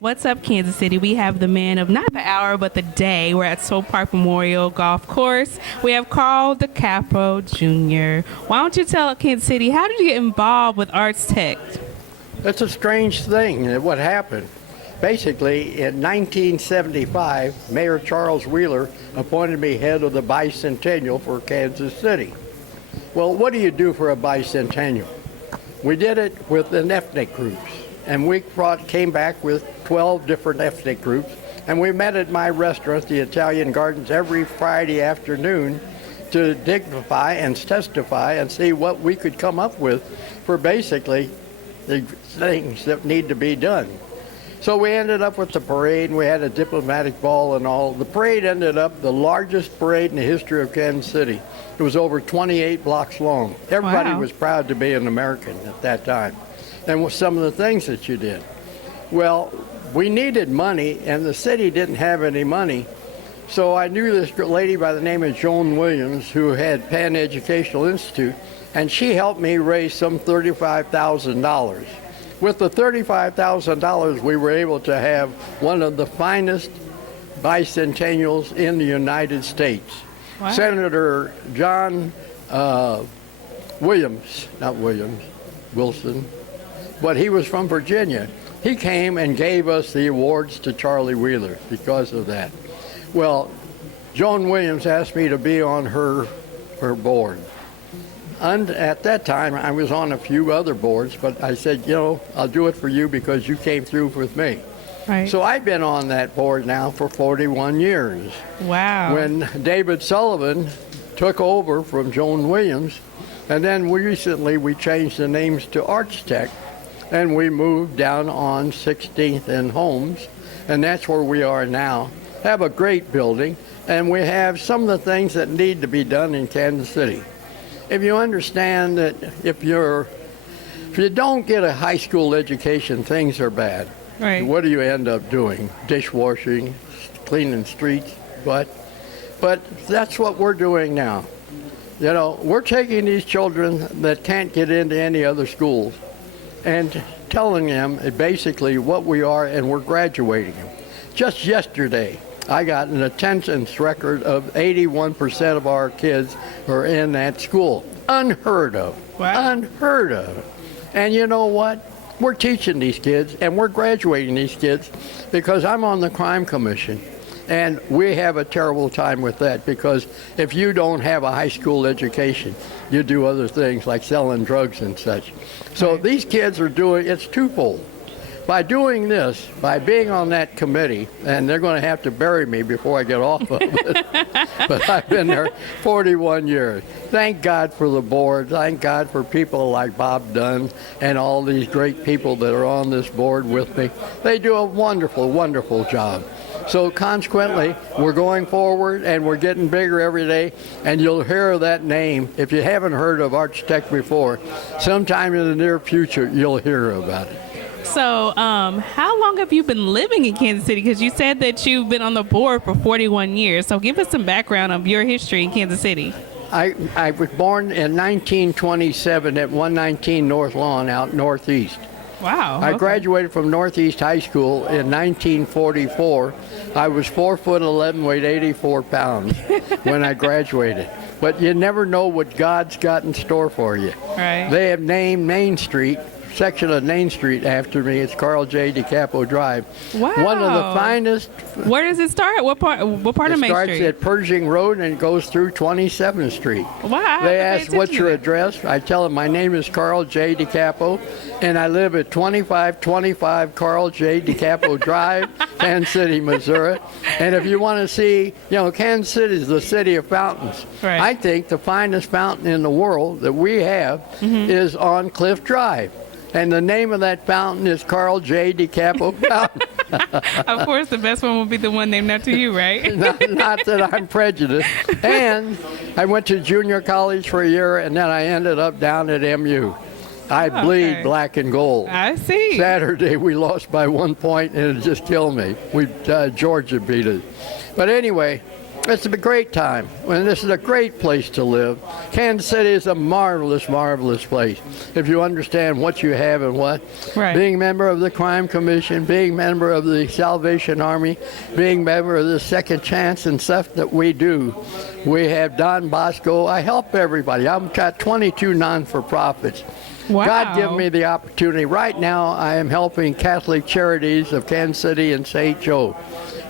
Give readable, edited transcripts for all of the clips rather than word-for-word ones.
What's up, Kansas City? We have the man of not the hour, but the day. We're at Swope Memorial Golf Course. We have Carl Dicapo Jr. Why don't you tell Kansas City, how did you get involved with Arts Tech? It's a strange thing, what happened. Basically, in 1975, Mayor Charles Wheeler appointed me head of the bicentennial for Kansas City. Well, what do you do for a bicentennial? We did it with the ethnic groups, and we came back with 12 different ethnic groups, and we met at my restaurant, the Italian Gardens, every Friday afternoon to dignify and testify and see what we could come up with for basically the things that need to be done. So we ended up with the parade, and we had a diplomatic ball and all. The parade ended up the largest parade in the history of Kansas City. It was over 28 blocks long. Everybody was proud to be an American at that time. And with some of the things that you did. Well, we needed money, and the city didn't have any money. So I knew this lady by the name of Joan Williams, who had Penn Educational Institute, and she helped me raise some $35,000. With the $35,000, we were able to have one of the finest bicentennials in the United States. Wow. Senator John Wilson, but he was from Virginia. He came and gave us the awards to Charlie Wheeler because of that. Well, Joan Williams asked me to be on her board. And at that time, I was on a few other boards, but I said, I'll do it for you because you came through with me. Right. So I've been on that board now for 41 years. Wow. When David Sullivan took over from Joan Williams, and then recently we changed the names to Arts Tech, and we moved down on 16th and Holmes, and that's where we are now. Have a great building, and we have some of the things that need to be done in Kansas City. If you understand that if you don't get a high school education, things are bad. Right. What do you end up doing? Dishwashing, cleaning streets, but that's what we're doing now. We're taking these children that can't get into any other schools and telling them basically what we are, and we're graduating them. Just yesterday, I got an attendance record of 81% of our kids are in that school. Unheard of. Wow. Unheard of. And you know what? We're teaching these kids, and we're graduating these kids because I'm on the crime commission. And we have a terrible time with that because if you don't have a high school education, you do other things like selling drugs and such. So these kids are doing, it's twofold. By doing this, by being on that committee, and they're going to have to bury me before I get off of it, but I've been there 41 years. Thank God for the board. Thank God for people like Bob Dunn and all these great people that are on this board with me. They do a wonderful, wonderful job. So consequently, we're going forward, and we're getting bigger every day, and you'll hear that name. If you haven't heard of Arts Tech before, sometime in the near future, you'll hear about it. So how long have you been living in Kansas City? Because you said that you've been on the board for 41 years. So give us some background of your history in Kansas City. I was born in 1927 at 119 North Lawn out northeast. Wow. I graduated from Northeast High School in 1944. I was 4'11", weighed 84 pounds when I graduated. But you never know what God's got in store for you. Right. They have named Main Street, section of Main Street after me. It's Carl J. Dicapo Drive. Wow. One of the finest. Where does it start? What part of Main Street? It starts at Pershing Road and it goes through 27th Street. Wow. They ask, what's your address? I tell them my name is Carl J. Dicapo, and I live at 2525 Carl J. Dicapo Drive, Kansas City, Missouri. And if you want to see, Kansas City is the city of fountains. Right. I think the finest fountain in the world that we have is on Cliff Drive. And the name of that fountain is Carl J. Dicapo Fountain. Of course, the best one will be the one named after you, right? not that I'm prejudiced. And I went to junior college for a year, and then I ended up down at MU. I bleed black and gold. I see. Saturday, we lost by 1 point, and it just killed me. Georgia beat it. But anyway, It's a great time, and this is a great place to live. Kansas City is a marvelous, marvelous place. If you understand what you have and what. Right. Being a member of the Crime Commission, being a member of the Salvation Army, being a member of the Second Chance and stuff that we do. We have Don Bosco. I help everybody. I've got 22 non-for-profits. Wow. God give me the opportunity. Right now, I am helping Catholic Charities of Kansas City and St. Joe.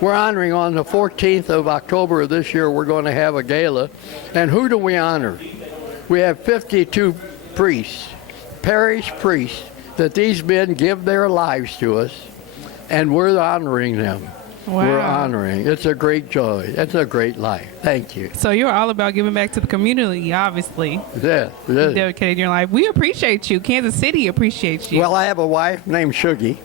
We're honoring on the 14th of October of this year, we're going to have a gala. And who do we honor? We have 52 priests, parish priests, that these men give their lives to us, and we're honoring them. Wow. We're honoring. It's a great joy. It's a great life. Thank you. So you're all about giving back to the community, obviously. Yeah. You dedicated your life. We appreciate you. Kansas City appreciates you. Well, I have a wife named Shuggy,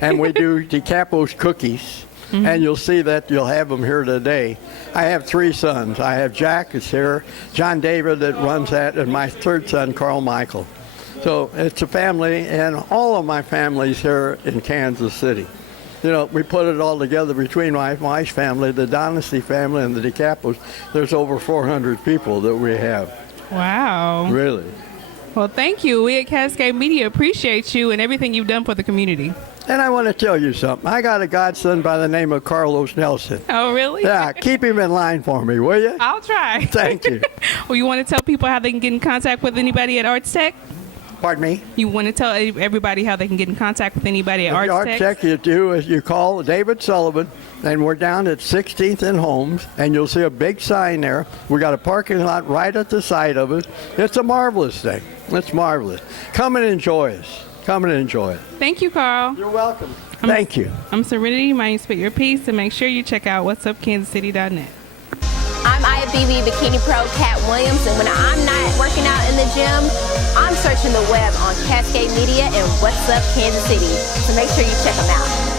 and we do Dicapo's cookies. And you'll see that you'll have them here today. I have 3 sons. I have Jack that's here, John David that runs that, and my 3rd son, Carl Michael. So it's a family, and all of my family's here in Kansas City. You know, we put it all together between my wife's family, the Dynasty family, and the Dicapos. There's over 400 people that we have. Wow. Really. Well, thank you. We at Cascade Media appreciate you and everything you've done for the community. And I want to tell you something. I got a godson by the name of Carlos Nelson. Oh, really? Yeah, keep him in line for me, will you? I'll try. Thank you. Well, you want to tell people how they can get in contact with anybody at Arts Tech? Pardon me? You want to tell everybody how they can get in contact with anybody at Arts Tech? Arts Tech, you do is you call David Sullivan, and we're down at 16th and Holmes, and you'll see a big sign there. We got a parking lot right at the side of it. It's a marvelous thing. It's marvelous. Come and enjoy us. Come and enjoy it. Thank you, Carl. You're welcome. Thank you. I'm Serenity. My name's Spit Your Piece, and make sure you check out whatsupkansascity.net. I'm IFBB Bikini Pro Kat Williams, and when I'm not working out in the gym, I'm searching the web on Cascade Media and What's Up Kansas City. So make sure you check them out.